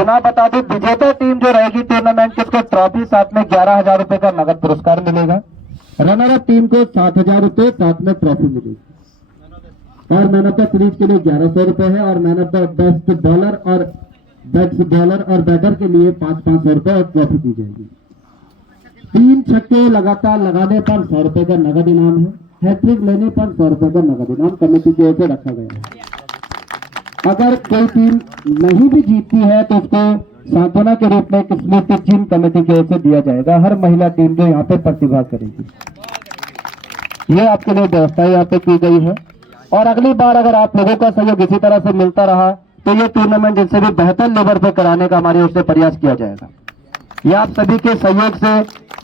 पुनः बता दूं, विजेता टीम जो रहेगी टूर्नामेंट की, उसको ट्रॉफी साथ में 11,000 रुपए का नगद पुरस्कार मिलेगा। रनर अप टीम को 7,000 रुपए साथ में ट्रॉफी मिलेगी। और मैन ऑफ द सीरीज के लिए 1100 रुपए है, और man of the best bowler और बैटर के लिए 500 रुपए और ट्रॉफी दी जाएगी। 3 छक्के लगातार लगाने पर 100 रुपए का नगद इनाम है। हैट्रिक लेने पर 100 रुपए का नगद इनाम कमेटी की ओर से रखा गया है। अगर कोई टीम नहीं भी जीतती है तो उसको सांत्वना के रूप में किस्मत चिन्ह कमेटी की ओर से दिया जाएगा। हर महिला टीम जो यहाँ पे प्रतिभाग करेगी, ये आपके लिए व्यवस्था यहाँ पे की गई है। और अगली बार अगर आप लोगों का सहयोग इसी तरह से मिलता रहा तो ये टूर्नामेंट जिससे भी बेहतर लेवल पे कराने का हमारी ओर से प्रयास किया जाएगा। ये आप सभी के सहयोग से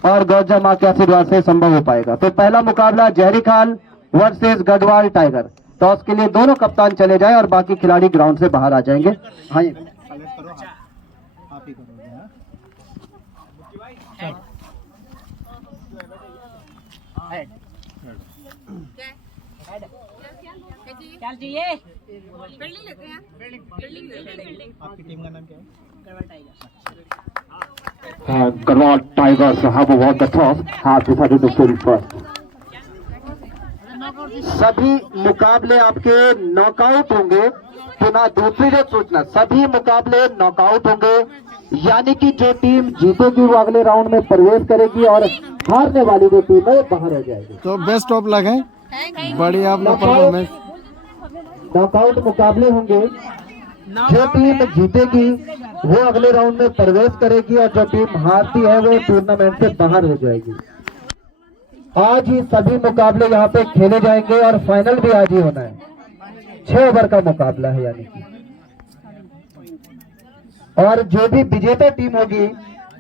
और गौरजा मां के आशीर्वाद से संभव हो पाएगा। तो पहला मुकाबला जहरी खाल वर्सेस गढ़वाल टाइगर। टॉस के लिए दोनों कप्तान चले जाएं और बाकी खिलाड़ी ग्राउंड से बाहर आ जाएंगे। हाँ, चल जी ये बिल्डिंग लेते हैं। आपकी टीम का नाम क्या है? Garhwal tigers have won the toss, have decided to field first. सभी मुकाबले आपके नॉकआउट होंगे। पुनः दूसरी सूचना, सभी मुकाबले नॉकआउट होंगे, यानी कि जो टीम जीतेगी वो अगले राउंड में प्रवेश करेगी और हारने वाली जो टीम है बाहर हो जाएगी। तो बेस्ट ऑफ लक है, बढ़िया आपका परफॉर्मेंस। नॉकआउट मुकाबले होंगे, जो टीम जीतेगी वो अगले राउंड में प्रवेश करेगी और जो टीम हारती है वो टूर्नामेंट से बाहर हो जाएगी। आज ही सभी मुकाबले यहाँ पे खेले जाएंगे और फाइनल भी आज ही होना है। 6 ओवर का मुकाबला है यानी कि, और जो भी विजेता टीम होगी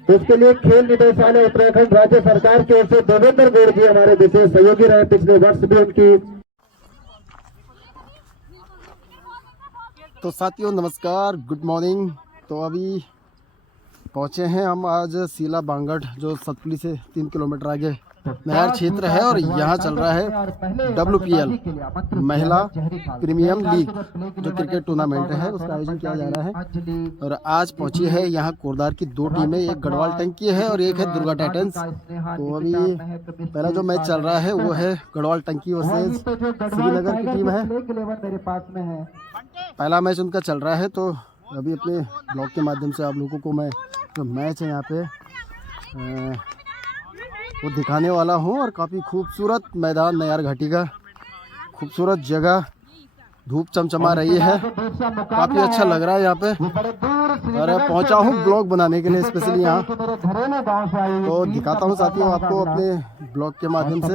उसके लिए खेल निदेशालय उत्तराखंड राज्य सरकार की ओर से देवेंद्र गौड़ जी हमारे विशेष सहयोगी रहे। पिछले वर्ष भी उनकी। तो साथियों नमस्कार, गुड मॉर्निंग। तो अभी पहुँचे हैं हम आज सीला बांगड़, जो सतपुली से 3 किलोमीटर आगे नहर क्षेत्र है, और यहाँ चल रहा है WPL महिला प्रीमियम लीग जो क्रिकेट टूर्नामेंट है, उसका आयोजन किया जा रहा है। और आज पहुंची है यहाँ कोरदार की 2 टीमें, एक गढ़वाल टंकी है और एक है दुर्गा टाइटंस। तो अभी पहला जो मैच चल रहा है वो है गढ़वाल टंकी वर्सेस श्रीनगर की टीम है। पहला मैच उनका चल रहा है। तो अभी अपने ब्लॉग के माध्यम से आप लोगों को मैं जो मैच है यहाँ पे वो दिखाने वाला हूँ। और काफ़ी खूबसूरत मैदान, नयार घाटी का खूबसूरत जगह, धूप चमचमा रही है, काफ़ी अच्छा लग रहा है यहाँ पे। और पहुँचा हूँ ब्लॉग बनाने के लिए स्पेशली यहाँ, तो दिखाता हूँ साथियों आपको अपने ब्लॉग के माध्यम से।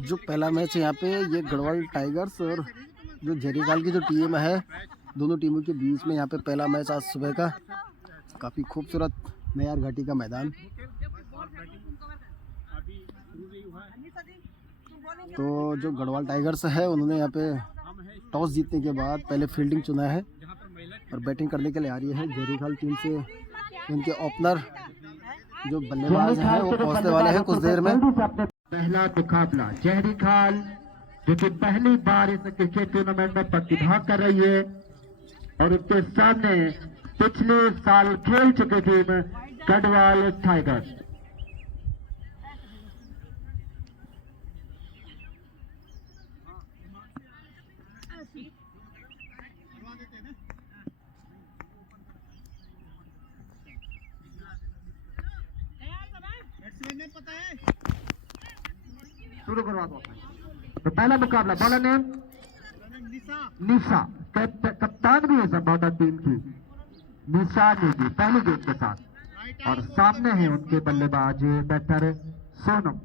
जो पहला मैच है यहाँ पे, ये गढ़वाल टाइगर्स और जो जरीखाल की जो टीम है, दोनों टीमों के बीच में यहाँ पे पहला मैच आज सुबह का। काफ़ी खूबसूरत नयार घाटी का मैदान। तो जो गढ़वाल टाइगर्स है उन्होंने यहाँ पे टॉस जीतने के बाद पहले फील्डिंग चुना है और बैटिंग करने के लिए आ रही है। जरीखाल टीम से उनके ओपनर जो बल्लेबाज हैं वो पहुंचने वाले हैं कुछ देर में। पहला मुकाबला जरीखाल जो कि पहली बार इस क्रिकेट टूर्नामेंट में प्रतिभाग कर रही है, और उसके सामने पिछले साल खेल चुके टीम गढ़वाल टाइगर्स। शुरू करवा दो। तो पहला मुकाबला, बॉलर नेम निशा, कप्तान भी है संभवतः टीम की, निशा नेगी पहली गेंद के साथ, और सामने है उनके बल्लेबाज बैटर सोनम।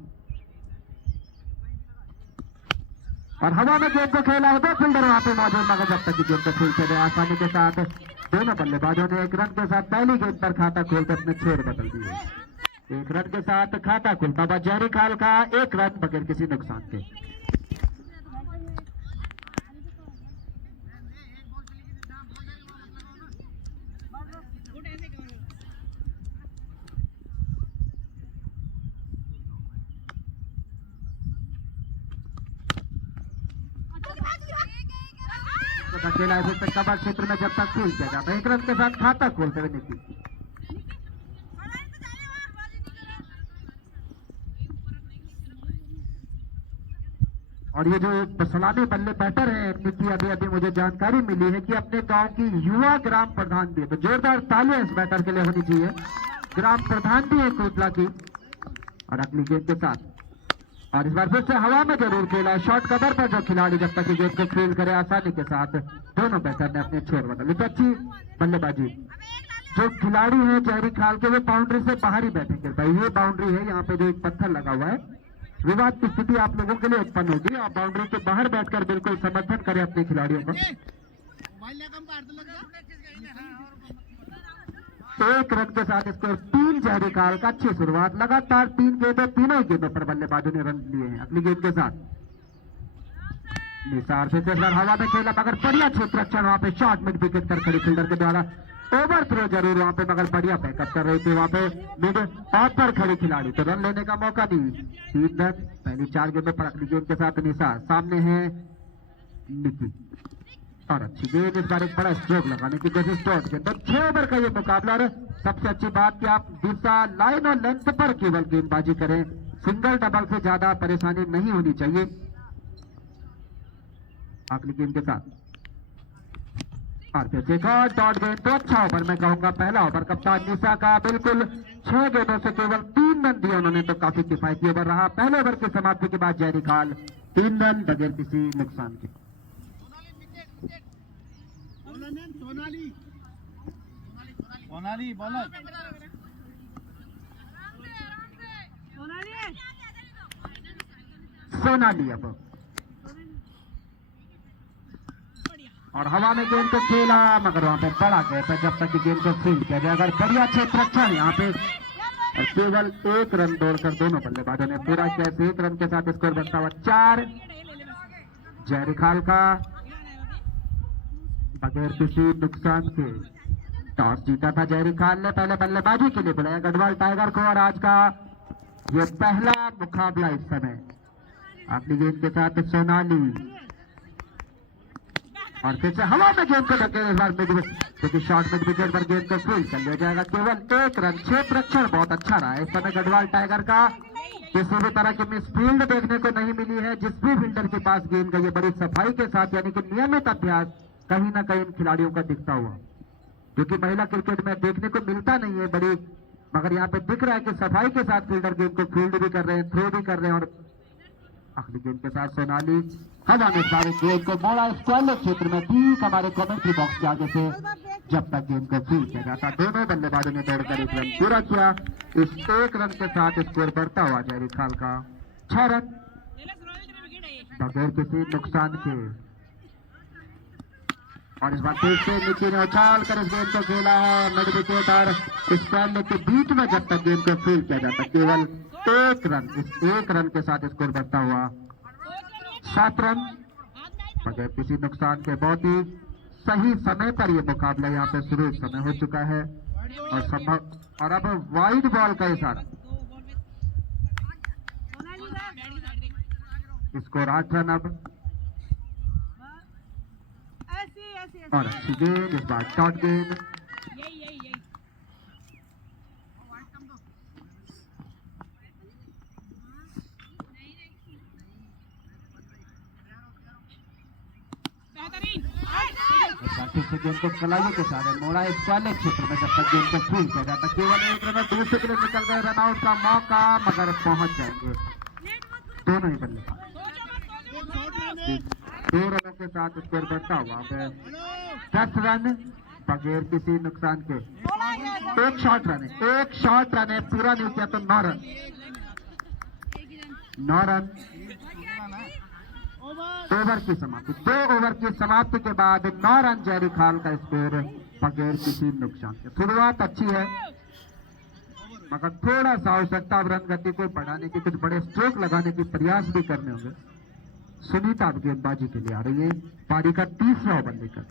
और हवा में गेंद को खेला है, 2 फील्डर वहां पे मौजूद, मगर जब तक गेंद को खेलते रहे आसानी के साथ दोनों बल्लेबाजों ने 1 रन के साथ पहली गेंद पर खाता खोलकर अपने 6 बदल दिए। 1 रन के साथ खाता खुलता था जरीखाल का, 1 रन बगैर किसी नुकसान के। का खेला है फिर कवर क्षेत्र में जब तक फील्ड किया जाता है। 1 रन के साथ खाता खोलते हुए निकी। और ये जो सलामी बल्ले बैटर है निकी, अभी अभी मुझे जानकारी मिली है कि अपने गांव की युवा ग्राम प्रधान भी है, तो जोरदार तालियां इस बैटर के लिए होनी चाहिए। ग्राम प्रधान भी है कोटला की। और अगली गेंद के साथ और इस बार फिर से हवा में जरूर खेला, शॉर्ट कवर पर जो खिलाड़ी जब तक गेंद को फील्ड करे आसानी के साथ, दोनों बैटर ने अपने छोर बदले। तो अच्छी बल्लेबाजी। जो खिलाड़ी है जहरी खाल के, वो बाउंड्री से बाहर ही बैठेंगे भाई। ये बाउंड्री है, यहाँ पे जो एक पत्थर लगा हुआ है, विवाद की स्थिति आप लोगों के लिए उत्पन्न होगी। आप बाउंड्री के बाहर बैठकर बिल्कुल समर्थन करें अपने खिलाड़ियों का। 1 रन के साथ स्कोर 3 जहरी काल का। अच्छी शुरुआत, लगातार 3 गेंदों, तीनों ही गेंदों पर बल्लेबाजों ने रन लिए हैं। अगली गेंद के साथ निसार से हवा में खेला, मगर बढ़िया क्षेत्र रक्षण वहां पे शॉर्ट मिड विकेट कर खड़ी फील्डर के द्वारा। ओवर थ्रो जरूर वहां पे, मगर बढ़िया बैकअप कर रही थी वहां पे मिड ऑफ पर खड़ी खिलाड़ी, तो रन लेने का मौका नहीं। 3 रन पहली 4 गेंदों पर। अगली गेंद के साथ निसार, सामने है निकी और अच्छी गेंद। इस बार एक बड़ा स्ट्रोक लगाने की कोशिश टॉट के। तो 6 ओवर का ये मुकाबला। और सबसे अच्छी बात कि आप दिशा, लाइन और लेंथ पर केवल गेंदबाजी करें, सिंगल डबल से ज्यादा परेशानी नहीं होनी चाहिए। अगली गेंद के साथ और फिर से डॉट गेंद। तो अच्छा ओवर मैं कहूंगा पहला ओवर कप्तान निशा का, बिल्कुल 6 गेंदों से केवल 3 रन दिए उन्होंने, तो काफी किफायती ओवर रहा। पहले ओवर की समाप्ति के बाद जहरी खाल 3 रन बगैर किसी नुकसान के। सोनाली अब और हवा में गेंद को खेला, मगर वहां पे बड़ा गैप है जब तक कि गेंद को फील्ड किया जाए। अगर बढ़िया क्षेत्र रक्षण यहाँ पे, और केवल 1 रन दौड़कर दोनों बल्लेबाजों ने पूरा किया। 1 रन के साथ स्कोर बनता हुआ 4 जहरी खाल का बगैर किसी नुकसान के। टॉस जीता था जहरी खाल ने, पहले बल्लेबाजी के लिए बुलाया गढ़वाल टाइगर को। और आज का ये पहला मुकाबला इस समय। अगली गेंद के साथ सोनाली और फिर से हवा में गेंद को धकेल, इस बार क्योंकि शॉर्ट मिड विकेट पर गेंद को फील्ड कर लिया जाएगा। केवल 1 रन। क्षेत्र रक्षण बहुत अच्छा रहा है इस समय गढ़वाल टाइगर का। किसी भी तरह की मिस फील्ड देखने को नहीं मिली है। जिस भी फील्डर के पास गेंद गई है बड़ी सफाई के साथ, यानी कि नियमित अभ्यास कहीं ना कहीं इन खिलाड़ियों का दिखता हुआ, क्योंकि महिला क्रिकेट में देखने को मिलता नहीं है बड़ी, मगर यहाँ पे दिख रहा है कि सफाई के साथ फील्डर गेंद को फील्ड भी कर रहे हैं, थ्रो भी कर रहे हैं। और अगली गेंद के साथ सोनाली हवा में सारे गेंद को मोड़ा स्क्वायर क्षेत्र में ठीक हमारे कमेंट्री बॉक्स के आगे से जब तक गेंद को फील्ड किया जाता। दोनों बल्लेबाजों ने दौड़कर 1 रन पूरा किया। इस 1 रन के साथ स्कोर बढ़ता हुआ जहरी खाल का 6 रन बगैर किसी नुकसान के। और इस बार फिर से निकी ने उछाल कर इस गेंद को खेला है मिड विकेट और स्क्वायर के बीच में जब तक गेंद को फील्ड किया जाता। केवल 1 रन, इस 1 रन के साथ स्कोर बढ़ता हुआ 7 रन बगैर किसी नुकसान के। बहुत ही सही समय पर यह मुकाबला यहाँ पे शुरू इस समय हो चुका है और संभव। और अब वाइड बॉल का इशारा। स्कोर 8 रन अब। और अच्छी गेंद, इस बार शॉर्ट गेंद। फिर से गेंद को कलाइयों के साथ मोड़ा इस वाले क्षेत्र में जब तक गेंद को फील्ड किया जाता। केवल 1 रन दूसरे के लिए निकल गए, रन आउट का मौका, मगर पहुंच जाएंगे दोनों ही बल्लेबाज। 2 रनों के साथ स्कोर बढ़ता हुआ 10 रन बगैर किसी नुकसान के। 1 शॉर्ट रन है, 1 शॉर्ट रन है, पूरा नहीं किया तो 9 रन। 9 रन ओवर की समाप्ति। 2 ओवर की समाप्ति के बाद 9 रन जहरी खाल का स्कोर बगैर किसी नुकसान के। शुरुआत अच्छी है, मगर थोड़ा सा आवश्यकता रन गति को बढ़ाने की, कुछ बड़े स्ट्रोक लगाने की प्रयास भी करने होंगे। सुनीता अब गेंदबाजी के लिए आ रही है, पारी का 30वां ओवर लेकर।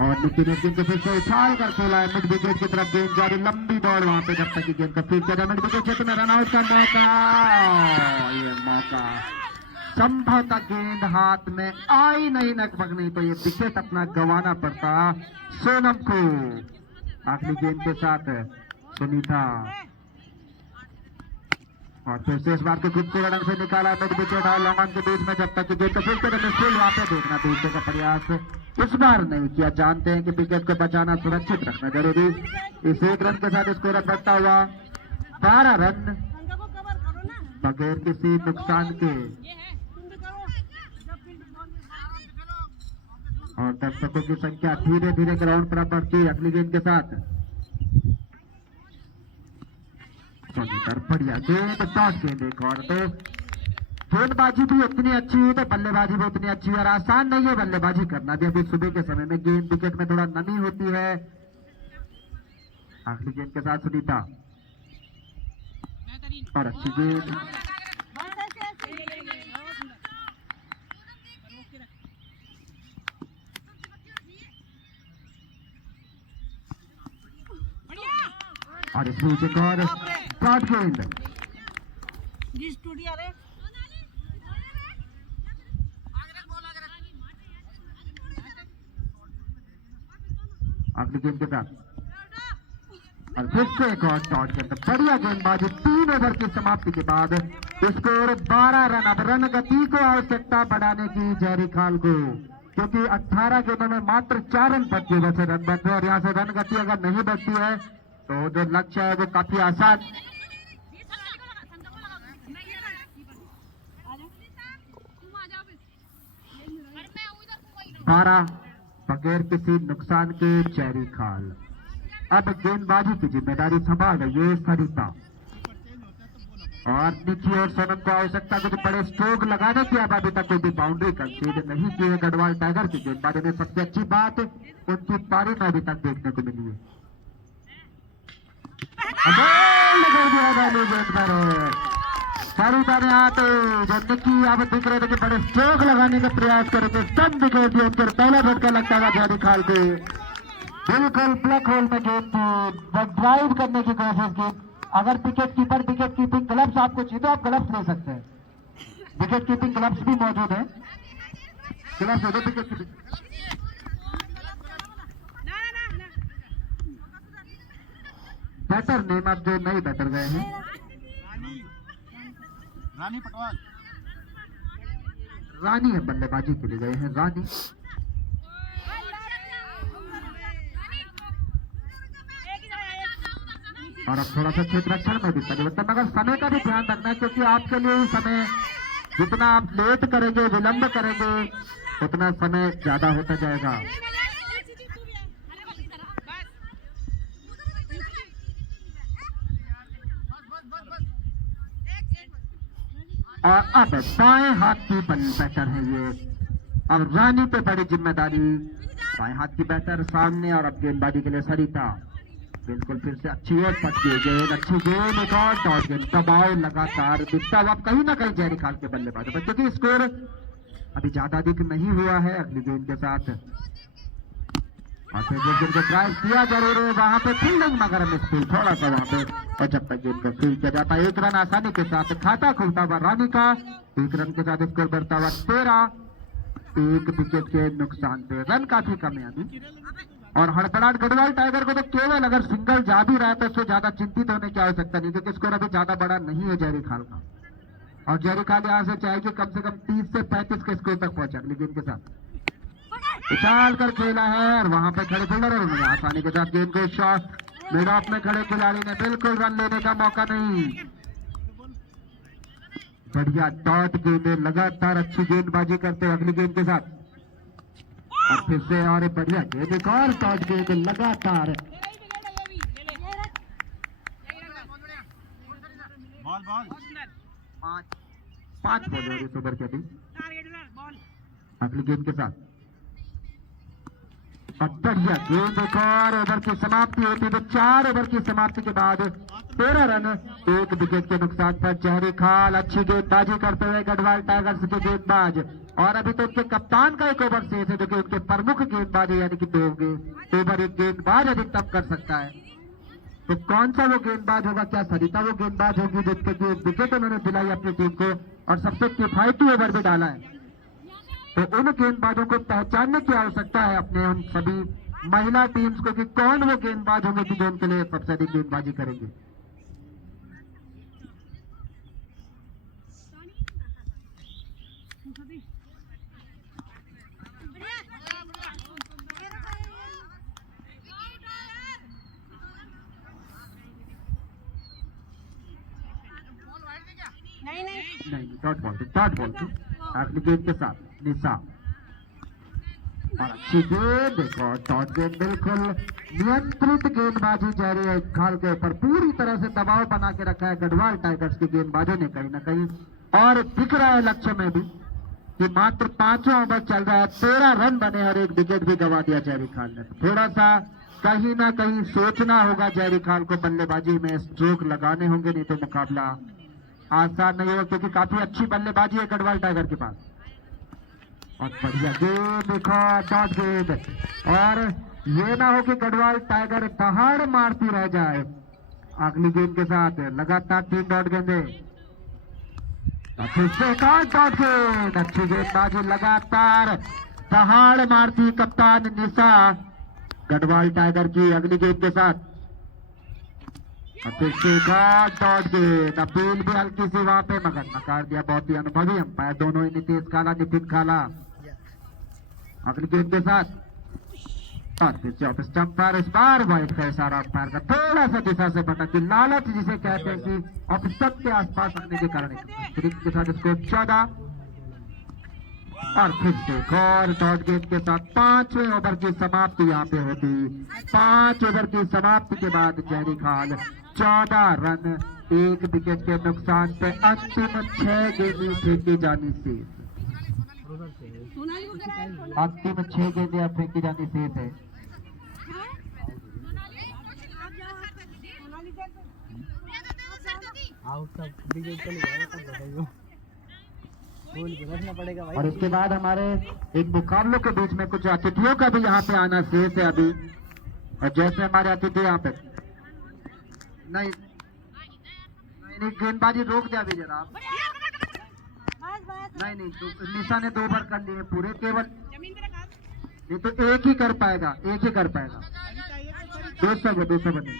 और निकी ने गेंद को फिर से उछाल कर खेला है मिड विकेट की तरफ, गेंद जारी, लंबी दौड़ वहां पे जब तक की गेंद का फील्ड किया जाए मिड विकेट क्षेत्र में, रन आउट का मौका। ये मौका संभवतः गेंद हाथ में आई नहीं, लगभग नहीं, तो ये विकेट अपना गंवाना पड़ता सोनम को। आखिरी गेंद के साथ सुनीता, और फिर से इस बार के खूबसूरत रन से निकाला मिड विकेट और लॉन्ग के बीच में, जब तक कि गेंद को फिर से मिसफील्ड वहां पे देखना दूसरे का प्रयास इस बार नहीं किया। जानते हैं कि विकेट को बचाना, सुरक्षित रखना जरूरी। इस एक रन के साथ स्कोर बढ़ता हुआ 12 रन बगैर किसी नुकसान के, और दर्शकों की संख्या धीरे धीरे ग्राउंड पर बढ़ती है। अगली गेंद के साथ बढ़िया गेंद, टॉस गेंद एक और, तो गेंदबाजी भी उतनी अच्छी हुई तो बल्लेबाजी भी उतनी अच्छी है, और आसान नहीं है बल्लेबाजी करना भी। अभी सुबह के समय में गेंद विकेट में थोड़ा नमी होती है। आखिरी गेंद के साथ सुनीता, और अच्छी गेंद, और इस बीच एक और शॉट गेंद, अगली गेंद के साथ, और फिर से एक और शॉट गेंद, बढ़िया गेंदबाजी। 3 ओवर की समाप्ति के बाद स्कोर 12 रन। अब रन गति को आवश्यकता बढ़ाने की जहरी खाल को, क्योंकि 18 गेंदों में मात्र 4 रन बचे, वैसे रन बचे, और यहाँ से रन गति अगर नहीं बढ़ती है तो जो लक्ष्य है वो काफी आसान। बारह बगैर किसी नुकसान के चेरी खाल। अब गेंदबाजी की जिम्मेदारी संभाल रही है सरिता, और निकी और सोनम को आवश्यकता कुछ बड़े स्ट्रोक लगाने की। अब अभी तक कोई भी बाउंड्री कंसीड नहीं की है गढ़वाल टाइगर की गेंदबाजी में। सबसे अच्छी बात उनकी पारी में अभी तक देखने को मिली है। सरिता ने आते जो निकी अब दिख रहे थे कि बड़े स्ट्रोक लगाने का प्रयास करेंगे, सब दिखे थे उनके पहला झटका लगता हुआ जहरी खाल के, बिल्कुल ब्लैक होल में गेंद थी, ड्राइव करने की कोशिश की। अगर wicket keeper wicket keeping gloves आपको चाहिए तो आप ग्लव्स ले सकते हैं, विकेट कीपिंग ग्लव्स भी मौजूद है, ग्लव्स हो गए विकेट कीपिंग। बैटर नेम अब जो नए बैटर गए हैं, रानी पटवाल, रानी है बल्लेबाजी के लिए गए हैं, रानी। और अब थोड़ा सा क्षेत्ररक्षण में भी परिवर्तन, मगर समय का भी ध्यान रखना है, क्योंकि आपके लिए ही समय, जितना आप लेट करेंगे, विलंब करेंगे, उतना समय ज्यादा होता जाएगा। और अब बाएं हाथ की बैटर है ये, अब रानी पे बड़ी जिम्मेदारी, बाएं हाथ की बैटर सामने, और अब गेंदबाजी के लिए सरिता। बिल्कुल फिर से अच्छी और पट गई गेंद, अच्छी गेंद, एक और टॉस गेंद, दबाव लगातार दिखता है अब कहीं ना कहीं जहरी खाल के बल्लेबाजों पर, क्योंकि स्कोर अभी ज्यादा अधिक नहीं हुआ है। अगली गेंद के साथ और फिर गेंद को ड्राइव किया जरूर है वहां पे, फील्डिंग मगर मिसफील्ड थोड़ा सा वहां पे, और जब तक गेंद को फील्ड किया जाता है 1 रन आसानी के साथ खाता खुलता हुआ रानी का। 1 रन के साथ स्कोर बढ़ता हुआ 13, 1 विकेट के नुकसान पे, रन काफी कम है अभी। और हड़बड़ाहट गढ़वाल टाइगर को तो केवल अगर सिंगल जा भी रहा है तो उससे ज्यादा चिंतित होने की आवश्यकता नहीं, क्योंकि स्कोर अभी ज्यादा बड़ा नहीं है जहरी खाल का, और जहरी खाल यहाँ से चाहेगी कम से कम 30 से 35 के स्कोर तक पहुंचा। अगली गेंद के साथ उछाल कर खेला है, और वहां पर खड़े फील्डर और आसानी के साथ गेंद को शॉट मिड ऑफ में खड़े खिलाड़ी ने बिल्कुल रन लेने का मौका नहीं। बढ़िया डॉट गेंद, लगातार अच्छी गेंदबाजी करते हुए अगली गेंद के साथ, और फिर से और बढ़िया गेंद, एक और डॉट गेंद लगातार। पांच बॉल हो रही इस ओवर के अभी। अगली गेंद के साथ बढ़िया गेंद, एक और ओवर की समाप्ति होती है, तो 4 ओवर की समाप्ति के बाद 13 रन 1 विकेट के नुकसान पर जहरी खाल। अच्छी गेंदबाजी करते हुए गढ़वाल टाइगर्स के गेंदबाज, और अभी तो उनके कप्तान का एक ओवर शेष है, जो कि उनके प्रमुख गेंदबाज है, यानी कि 2 ओवर एक गेंदबाज अधिकतम कर सकता है। तो कौन सा वो गेंदबाज होगा? क्या सरिता वो गेंदबाज होगी जिसके कि एक विकेट उन्होंने दिलाई अपनी टीम को और सबसे किफायती ओवर भी डाला है? तो उन गेंदबाजों को पहचानने की आवश्यकता है अपने उन सभी महिला टीम्स को कि कौन वो गेंदबाज होंगे कि जो उनके लिए सबसे अधिक गेंदबाजी करेंगे। नहीं, डॉट बॉल थी आखिरी गेंद के साथ निशा। और अच्छी गेंद, एक और डॉट गेंद, बिल्कुल नियंत्रित गेंदबाजी जारी है खाल के ऊपर। पूरी तरह से दबाव बना के रखा है गढ़वाल टाइगर्स के गेंदबाजों ने कहीं ना कहीं, और दिख रहा है लक्ष्य में भी कि मात्र 5वां ओवर चल रहा है, 13 रन बने और एक विकेट भी गंवा दिया जयरी खाल ने। थोड़ा सा कहीं ना कहीं सोचना होगा जयरी खाल को, बल्लेबाजी में स्ट्रोक लगाने होंगे, नहीं तो मुकाबला आसान नहीं होगा, क्योंकि काफी अच्छी बल्लेबाजी है गढ़वाल टाइगर के पास। और बढ़िया गेंद, देखो डॉट गेंद, और ये ना हो कि गढ़वाल टाइगर दहाड़ मारती रह जाए। अगली गेंद के साथ लगातार 3 डॉट गेंदे, डॉट गेंद, अच्छी गेंदबाजी, लगातार दहाड़ मारती कप्तान निशा गढ़वाल टाइगर की। अगली गेंद के साथ डॉट गेंद, अपील भी हल्की सी वहां पे मगर नकार दिया बहुत ही अनुभवी अंपायर दोनों ही, नीतीश काला नितिन काला। अगली गेंद के साथ और फिर से ऑफ स्टंप पर इस बार वाइड का इशारा अंपायर का, थोड़ा सा दिशा से भटक की लालच जिसे कहते हैं कि ऑफ स्टंप के आसपास रखने के कारण के साथ इसको 14। और फिर से और डॉट गेंद के साथ 5वें ओवर की समाप्ति यहाँ पे होती। 5 ओवर की समाप्ति के बाद जयरी खाल 14 रन 1 विकेट के नुकसान पे अंतिम 6 गेंदें फेंकी जानी शेष। अंतिम 6 गेंदें फेंकी जानी शेष है। और इसके बाद हमारे एक मुकाबलों के बीच में कुछ अतिथियों का भी यहाँ पे आना शेष है अभी। और जैसे हमारे अतिथि यहाँ पे नहीं गेंदबाजी रोक दिया अभी जरा। नहीं तो निशा ने 2 ओवर कर लिए पूरे, केवल ये तो एक ही कर पाएगा 200 बने।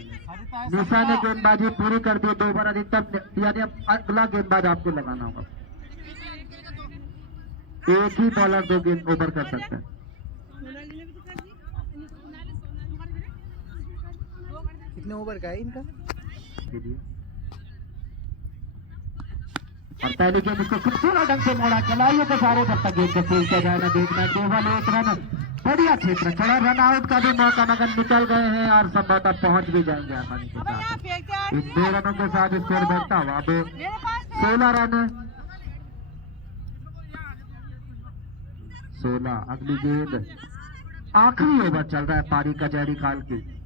निशा ने गेंदबाजी पूरी कर दी, 2 ओवर अधिकतम, यानी अब अगला गेंदबाज आपको लगाना होगा। एक ही बॉलर 2 गेंद ओवर कर सकता है। कितने ओवर का है इनका? और पहले गेंद इसको खूबसूरत ढंग से मोड़ा, खिलाड़ियों के सारे जब तक गेंद को फील किया जाएगा देखना। केवल 1 रन, बढ़िया क्षेत्र खड़ा, रन आउट का भी मौका मगर निकल गए हैं और संभवतः पहुंच भी जाएंगे आसानी के साथ। इन 2 रनों के साथ स्कोर बढ़ता हुआ अब 16 रन 16। अगली गेंद, आखिरी ओवर चल रहा है पारी का जयरी खाल की,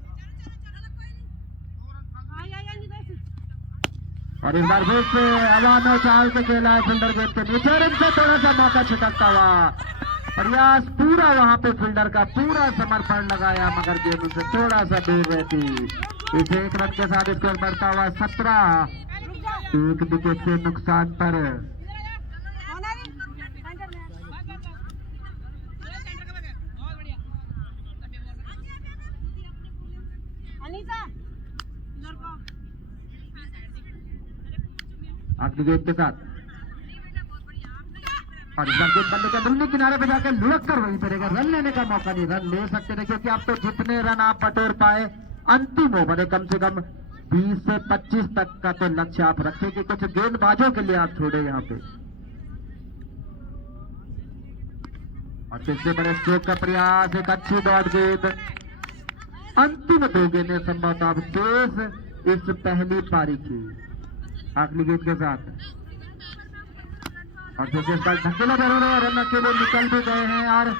और इस बार फिर से हवा में चाल के खेला है फील्डर गेंद के नीचे, और इनसे थोड़ा सा मौका छिटकता हुआ प्रयास पूरा, वहां पे फील्डर का पूरा समर्पण लगाया मगर गेंद उनसे थोड़ा सा दूर रहती। इस 1 रन के साथ स्कोर बढ़ता हुआ 17, 1 विकेट के नुकसान पर। अगली गेंद के साथ और इस बार गेंद बल्ले के बिल्ली किनारे पे जाकर लुढ़क कर वहीं पड़ेगा, रन लेने का मौका नहीं, रन ले सकते थे क्योंकि आप तो जितने रन आप बटोर पाए अंतिम ओवर है, कम से कम 20 से 25 तक का तो लक्ष्य आप रखें कि कुछ गेंदबाजों के लिए आप छोड़े यहाँ पे। और फिर से बड़े स्ट्रोक का प्रयास, एक अच्छी डॉट गेंद, अंतिम 2 गेंदें संभवतः अब शेष इस पहली पारी की। अगली गेंद के साथ और फिर से धकेला जरूर है, रन अकेले निकल भी गए हैं और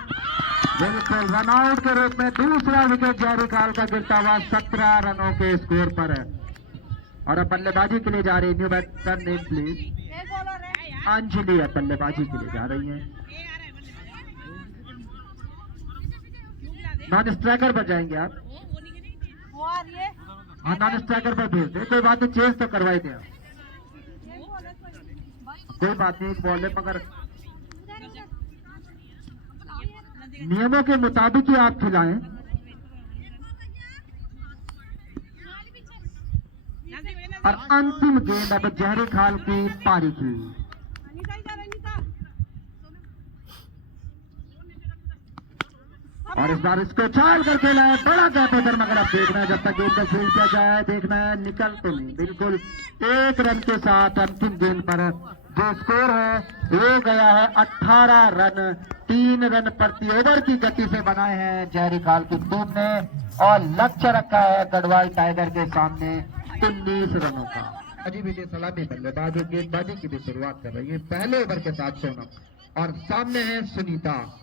बिल्कुल रन आउट के रूप में दूसरा विकेट जयरी खाल का गिरता हुआ 17 रनों के स्कोर पर है। और अब बल्लेबाजी के लिए जा रही new batter name please Anjali, अब बल्लेबाजी के लिए जा रही है। नॉन स्ट्राइकर पर जाएंगे आप। हाँ नॉन स्ट्राइकर पर भेज दे, कोई बात नहीं, चेंज तो करवाई दे आप। कोई बात नहीं, एक बॉल है मगर नियमों के मुताबिक ही आप खिलाएं। और अंतिम गेंद अब जहरी खाल की पारी की। और इस बार इसको चाल कर खेला है, बड़ा गैप है मगर अब देखना है जब तक गेंद का फील्ड किया जाए, देखना है निकल तो नहीं। बिल्कुल 1 रन के साथ अंतिम गेंद पर जो स्कोर है वो गया है 18 रन। 3 रन प्रति ओवर की गति से बनाए हैं जहरी खाल की टीम ने और लक्ष्य रखा है गढ़वाल टाइगर के सामने 19 रनों का। अजीब विजय सलामी बल्लेबाज गेंदबाजी की भी शुरुआत कर रही है पहले ओवर के साथ सोनम और सामने है सुनीता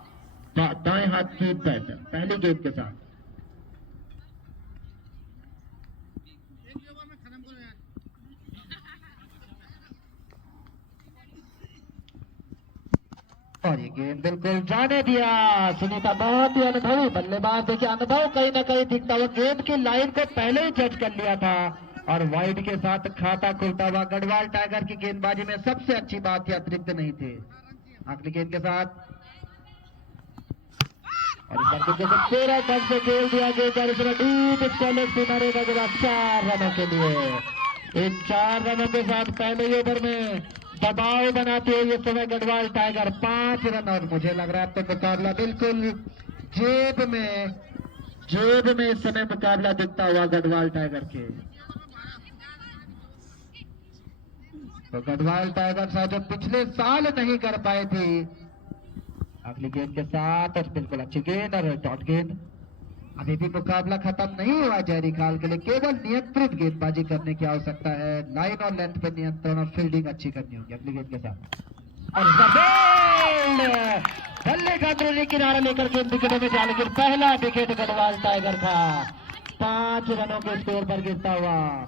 दाएं हाथ की बैटर पहली गेंद के साथ। और ये गेंद बिल्कुल जाने दिया सुनीता, बहुत ही अनुभवी बल्लेबाज। देखिए अनुभव कहीं ना कहीं दिखता हुआ, गेंद की लाइन को पहले ही जज कर लिया था और वाइड के साथ खाता खुलता हुआ। गढ़वाल टाइगर की गेंदबाजी में सबसे अच्छी बात ये अतिरिक्त नहीं थे। अगली गेंद के साथ और इस बार पूरा ढंग से खेल दिया गया, डीप स्कॉलर किनारे का जवाब 4 रनों के लिए। इन 4 रनों के साथ पहले ओवर में दबाव बनाते हुए इस समय गढ़वाल टाइगर 5 रन। और मुझे लग रहा है तो मुकाबला बिल्कुल जेब में इस समय मुकाबला दिखता हुआ गढ़वाल टाइगर के। तो गढ़वाल टाइगर साहब जो पिछले साल नहीं कर पाए थे, अगली गेंद के साथ और बिल्कुल अच्छी गेंद और डॉट गेंद। अभी भी मुकाबला खत्म नहीं हुआ जहरी खाल के लिए, केवल नियंत्रित गेंदबाजी करने की आवश्यकता है। लाइन और लेंथ पे नियंत्रण और फील्डिंग अच्छी करनी होगी। अगली गेंद के साथ और बल्ले का अंदरूनी किनारा लेकर के विकेटों में जा, लेकिन पहला विकेट गढ़वाल टाइगर का 5 रनों के स्कोर पर गिरता हुआ।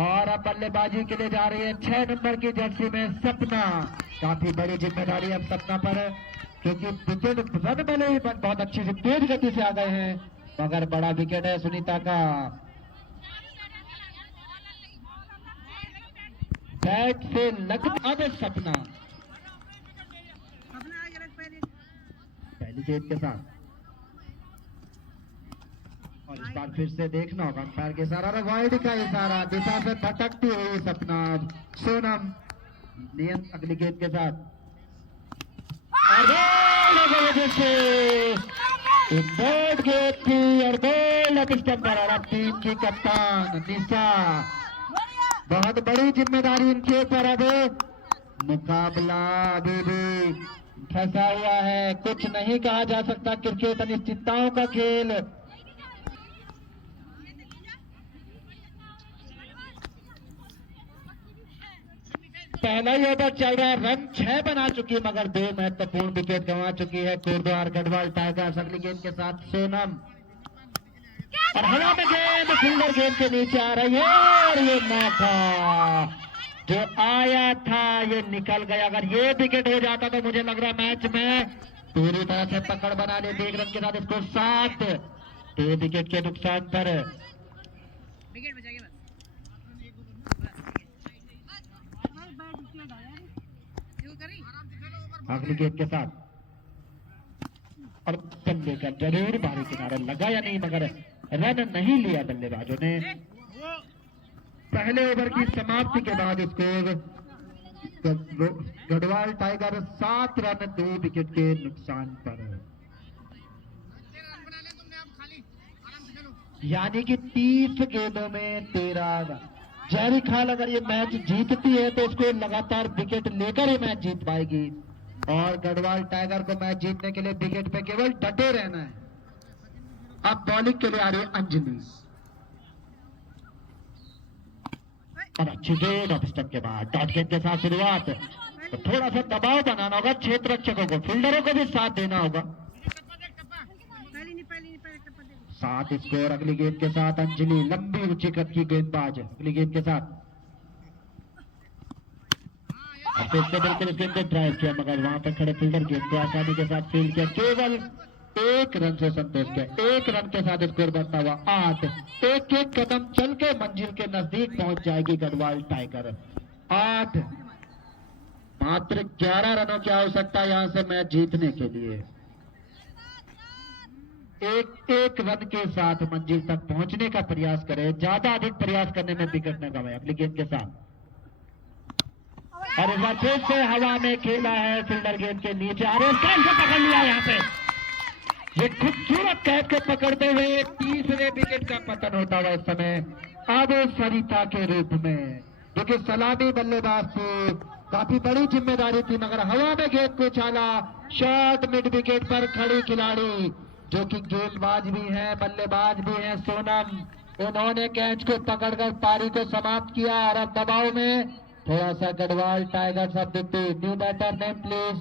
और अब बल्लेबाजी के लिए जा रही है 6 नंबर की जर्सी में सपना। काफी बड़ी जिम्मेदारी अब सपना पर है क्योंकि विकेट रन पहले ही बहुत अच्छी से तेज गति से आ गए हैं, मगर बड़ा विकेट है सुनीता का। बैट से लग अब सपना पहली गेंद के साथ और इस बार फिर से देखना होगा अंपायर के इशारा और वाइड का इशारा, दिशा से भटकती हुई सपना। सोनम नियंत्रण अगली गेंद के साथ और वजह से एक बोल्ड गेंद थी और बोल्ड स्टंप पर। और टीम की कप्तान निशा, बहुत बड़ी जिम्मेदारी इनके ऊपर। अब मुकाबला अभी भी फंसा हुआ है, कुछ नहीं कहा जा सकता। क्रिकेट अनिश्चितताओं का खेल। पहला ही ओवर चल रहा है, रन 6 बना चुकी मगर 2 महत्वपूर्ण विकेट गंवा चुकी है कोटद्वार गढ़वाल टाइगर्स। अगली गेंद के साथ सोनम और हवा में गेंद फील्डर गेंद के नीचे आ रही है और ये मौका जो आया था ये निकल गया। अगर ये विकेट हो जाता तो मुझे लग रहा है मैच में पूरी तरह से पकड़ बना लेते। 1 रन के साथ इसको 7 2 विकेट के नुकसान पर। अगली गेंद के साथ और बल्ले का जरूर बाहरी किनारा लगा या नहीं, मगर रन नहीं लिया बल्लेबाजों ने। पहले ओवर की समाप्ति के बाद score Garhwal tiger 7 run 2 wicket के नुकसान पर, यानी कि 30 गेंदों में 13 रन। जहरी खाल अगर ये मैच जीतती है तो उसको लगातार विकेट लेकर ही मैच जीत पाएगी और गढ़वाल टाइगर को मैच जीतने के लिए विकेट पे केवल डटे रहना है। अब बॉलिंग के लिए आ रही है अंजलि और अच्छी गेंद ऑफ स्टंप के बाद डॉट गेंद के साथ शुरुआत। तो थोड़ा सा दबाव बनाना होगा क्षेत्र रक्षकों को, फील्डरों को भी साथ देना होगा। 7 स्कोर। अगली गेंद के साथ अंजलि लंबी ऊंची कद की गेंदबाज। अगली गेंद के साथ बिल्कुल इस गेंद को ड्राइव किया मगर वहां पर खड़े फील्डर गेंद को आसानी के साथ फील्ड किया। केवल 1 रन से संतोष किया। 1 रन के साथ स्कोर बढ़ता हुआ 8। एक कदम चल के मंजिल के नजदीक पहुंच जाएगी गढ़वाल टाइगर। 8, मात्र 11 रनों की आवश्यकता यहां से मैच जीतने के लिए। एक रन के साथ मंजिल तक पहुंचने का प्रयास करें, ज्यादा अधिक प्रयास करने में विकेट न गवाएं अगली गेंद के साथ। और इस बार फिर से हवा में खेला है फील्डर गेंद के नीचे, और कैच को पकड़ लिया। यहाँ पे ये खूबसूरत कैच को पकड़ते हुए तीसरे विकेट का पतन होता हुआ इस समय आदे सरिता के रूप में, जो कि सलामी बल्लेबाज थी, काफी बड़ी जिम्मेदारी थी, मगर हवा में गेंद को उछाला। शॉट मिड विकेट पर खड़ी खिलाड़ी जो कि गेंदबाज भी हैं, बल्लेबाज भी हैं, सोनम, उन्होंने कैच को पकड़कर पारी को समाप्त किया। और अब दबाव में थोड़ा सा गढ़वाल टाइगर्स अब देखते। New batter name please.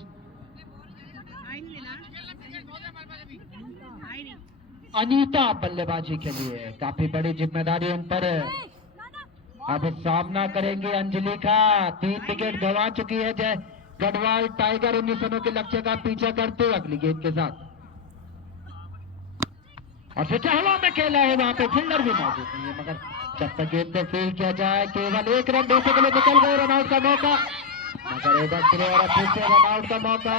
Anita बल्लेबाजी के लिए, काफी बड़ी जिम्मेदारी उन पर। अब सामना करेंगे अंजलि का। 3 विकेट गंवा चुकी है जय गढ़वाल टाइगर 19 रनों के लक्ष्य का पीछा करते हुए अगली गेंद के साथ। और फिर हवा में खेला है, वहां पे फील्डर भी मौजूद नहीं है, मगर जब तक गेंद को फील्ड किया जाए केवल 1 रन दूसरे के लिए निकल गए। रनआउट का मौका, मगर और फिर से रनआउट का मौका,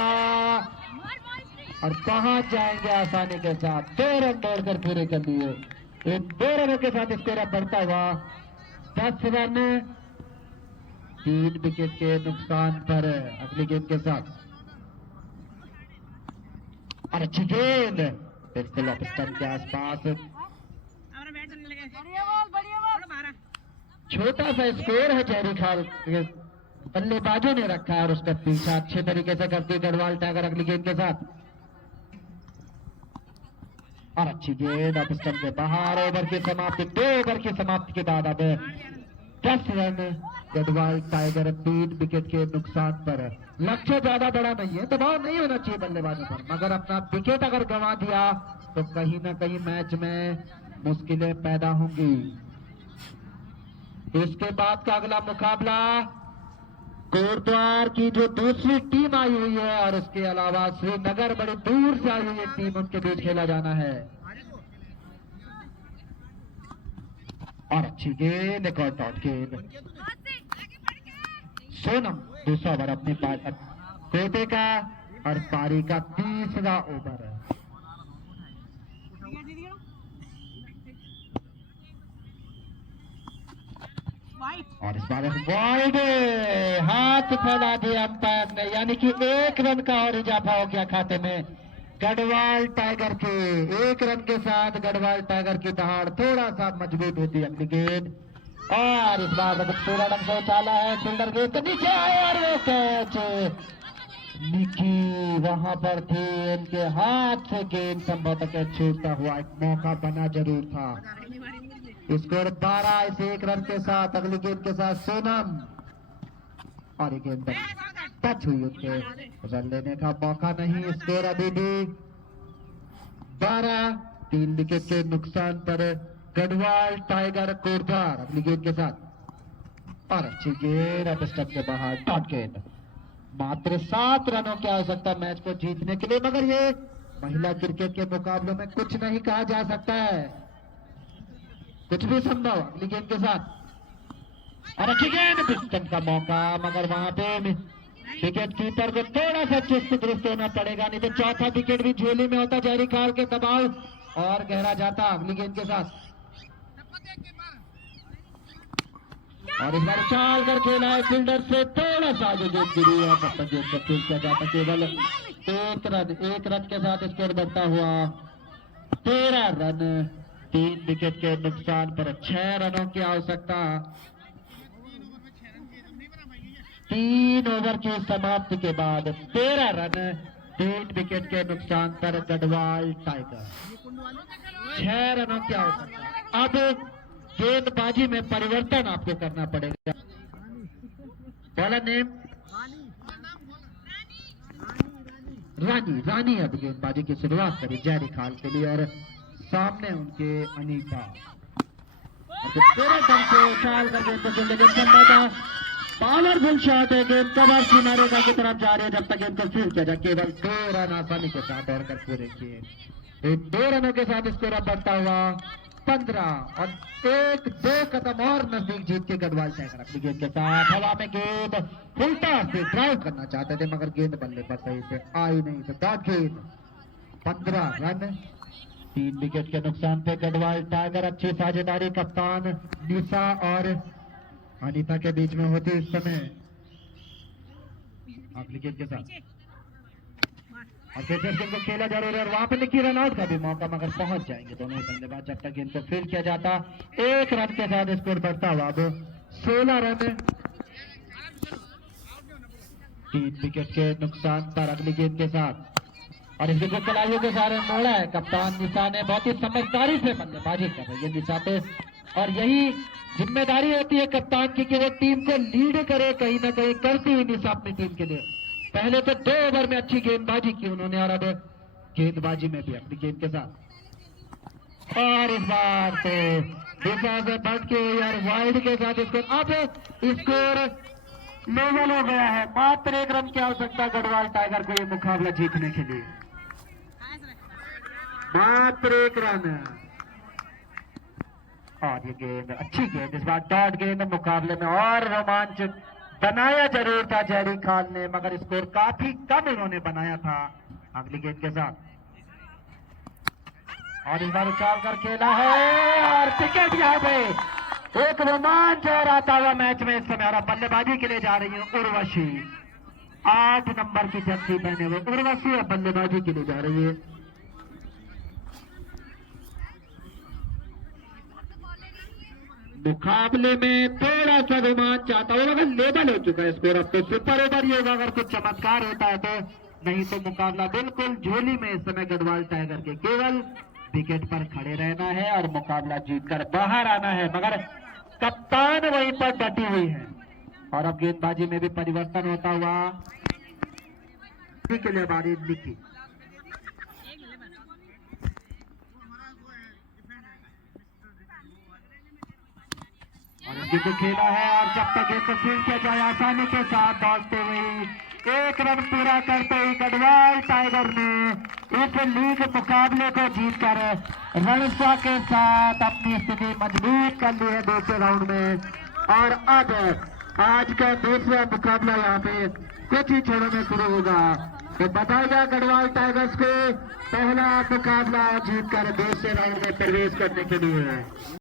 और पहुंच जाएंगे आसानी के साथ। 2 रन दौड़कर पूरे कर लिए। इन 2 रनों के साथ स्कोर अब बढ़ता हुआ 10 रन 3 विकेट के नुकसान पर अगली गेंद के साथ। और अच्छी गेंद बिल्कुल अब स्टंप के आसपास। छोटा सा स्कोर है जहरी खाल बल्लेबाजों ने रखा है, और उसका पीछा अच्छे तरीके से करती गढ़वाल टाइगर अगली गेंद के साथ। और अच्छी गेंद अब स्टंप के बाहर। ओवर की समाप्ति, 2 ओवर की समाप्ति के बाद अब 10 रन गढ़वाल टाइगर 3 विकेट के नुकसान पर। लक्ष्य ज्यादा बड़ा नहीं है, दबाव नहीं होना चाहिए बल्लेबाजों पर, मगर अपना विकेट अगर गंवा दिया तो कहीं ना कहीं मैच में मुश्किलें पैदा होंगी। इसके बाद का अगला मुकाबला कोटद्वार की जो दूसरी टीम आई हुई है, और इसके अलावा श्रीनगर बड़ी दूर से आई हुई है टीम, उनके बीच खेला जाना है। और अच्छी गेंद, एक और डॉट गेंद। सोनम दूसरा ओवर अपने कोटे का, और पारी का तीसरा ओवर है। और इस बार वाइड, हाथ फैला दिया अंपायर ने, यानी कि 1 रन का और इजाफा हो गया खाते में गढ़वाल टाइगर के। 1 रन के साथ गढ़वाल टाइगर की दहाड़ थोड़ा सा मजबूत होती है अगली गेंद। और इस बार पूरा ढंग से उछाला है, फील्डर गेंद तो नीचे आए, और वो कैच निकी वहां पर थे, इनके हाथ से गेंद संभवतः कैच छूटता हुआ एक मौका बना जरूर था। स्कोर 12 इस 1 रन के साथ अगली गेंद के साथ सोनम, और ये गेंद टच हुई, उनके रन लेने का मौका नहीं। स्कोर अभी भी 12, 3 विकेट के नुकसान पर गढ़वाल टाइगर कोटद्वार अगली गेंद के साथ। और अच्छी गेंद अब स्टंप के बाहर, डॉट गेंद। मात्र 7 रनों की आवश्यकता मैच को जीतने के लिए, मगर ये महिला क्रिकेट के मुकाबलों में कुछ नहीं कहा जा सकता है, कुछ भी संभव अगली गेंद के साथ। और अच्छी गेंद, स्टंप का मौका, मगर वहां पे विकेट कीपर को थोड़ा सा चुस्त दुरुस्त होना पड़ेगा, नहीं तो चौथा विकेट भी झोली में होता। जहरी खाल के दबाव और गहरा जाता अगली गेंद के साथ। और इस बार चाल कर खेला है फील्डर से, थोड़ा सा आगे गेंद गिरी है, तब तक गेंद को फील्ड किया जाता। केवल 1 रन के साथ स्कोर बढ़ता हुआ 13 रन 3 विकेट के नुकसान पर। 6 रनों की आवश्यकता 3 ओवर की समाप्ति के बाद। 13 रन 3 विकेट के नुकसान पर गढ़वाल टाइगर। 6 रनों की आवश्यकता। अब गेंदबाजी में परिवर्तन आपको करना पड़ेगा। बॉलर नेम रानी अब गेंदबाजी की शुरुआत करी जहरी खाल के लिए, और सामने उनके अनीता पूरे ढंग से उछाल कर गेंद को पावरफुल शॉट है, गेंद कवर सीमा रेखा की तरफ जा रही है। जब तक गेंद को फील्ड किया जाए, केवल 2 रन आसानी के साथ और कर पूरे किए। इन 2 रनों के साथ स्कोर अब बढ़ता हुआ 15 और 1-2 कदम और नजदीक जीत के गढ़वाल टाइगर अपनी गेंद के साथ हवा में गेंद उल्टा से ड्राइव करना चाहते थे, मगर गेंद बल्ले पर सही से आई नहीं। तो डॉट गेंद 15 रन 3 विकेट के नुकसान पे गढ़वाल टाइगर। अच्छी साझेदारी कप्तान निशा और अनीता के बीच में होती इस समय आप विकेट के साथ, और फिर को खेला जा रहा है और वहां पे निकी रन आउट का भी मौका, मगर पहुंच जाएंगे दोनों ही बल्लेबाज जब तक गेंद को फील्ड किया जाता। 1 रन के साथ स्कोर बढ़ता हुआ अब 16 रन 3 विकेट के नुकसान पर अगली गेंद के साथ। और इस विकेट कलाइयों के सारे मोड़ा है कप्तान निशा ने, बहुत ही समझदारी से बल्लेबाजी कर रही है निशा पे, और यही जिम्मेदारी होती है कप्तान की कि वो टीम को लीड करे। कहीं ना कहीं करती हुई निशा अपनी टीम के लिए पहले तो 2 ओवर में अच्छी गेंदबाजी की उन्होंने, और अब गेंदबाजी में भी अपनी गेंद के साथ। और इस बार तो निशा से बढ़ के यार वाइड के साथ स्कोर, अब स्कोर लेवल हो गया है। मात्र 1 रन की आवश्यकता गढ़वाल टाइगर को ये मुकाबला जीतने के लिए, मात्र 1 रन। और ये गेंद अच्छी गेंद, इस बार डॉट गेंद मुकाबले में और रोमांच बनाया जरूर था जैरी खान ने, मगर स्कोर काफी कम उन्होंने बनाया था अगली गेंद के साथ। और इस बार उछाल कर खेला है और विकेट यहाँ पे। एक रोमांच और आता हुआ मैच में इस समय, और बल्लेबाजी के लिए जा रही है उर्वशी। 8 नंबर की जर्सी पहने हुए उर्वशी अब बल्लेबाजी के लिए जा रही है। मुकाबले में थोड़ा सा रोमांच आता हुआ, अगर लेवल हो चुका है स्कोर, अब तो सुपर ओवर ही होगा अगर कुछ चमत्कार होता है तो, नहीं तो मुकाबला बिल्कुल झोली में इस समय गढ़वाल टाइगर के। केवल विकेट पर खड़े रहना है और मुकाबला जीतकर बाहर आना है, मगर कप्तान वहीं पर डटी हुई है। और अब गेंदबाजी में भी परिवर्तन होता हुआ के लिए बारी निकी, और इनकी को खेला है, और जब तक गेंद को फील्ड किया जाए आसानी के साथ दौड़ते हुए 1 रन पूरा करते ही गढ़वाल टाइगर ने इस लीग मुकाबले को जीतकर रणसा के साथ अपनी स्थिति मजबूत कर ली है दूसरे राउंड में। और अब आज का दूसरा मुकाबला यहाँ पे कुछ ही क्षणों में शुरू होगा, तो बताएगा गढ़वाल टाइगर्स को पहला मुकाबला जीतकर दूसरे राउंड में प्रवेश करने के लिए।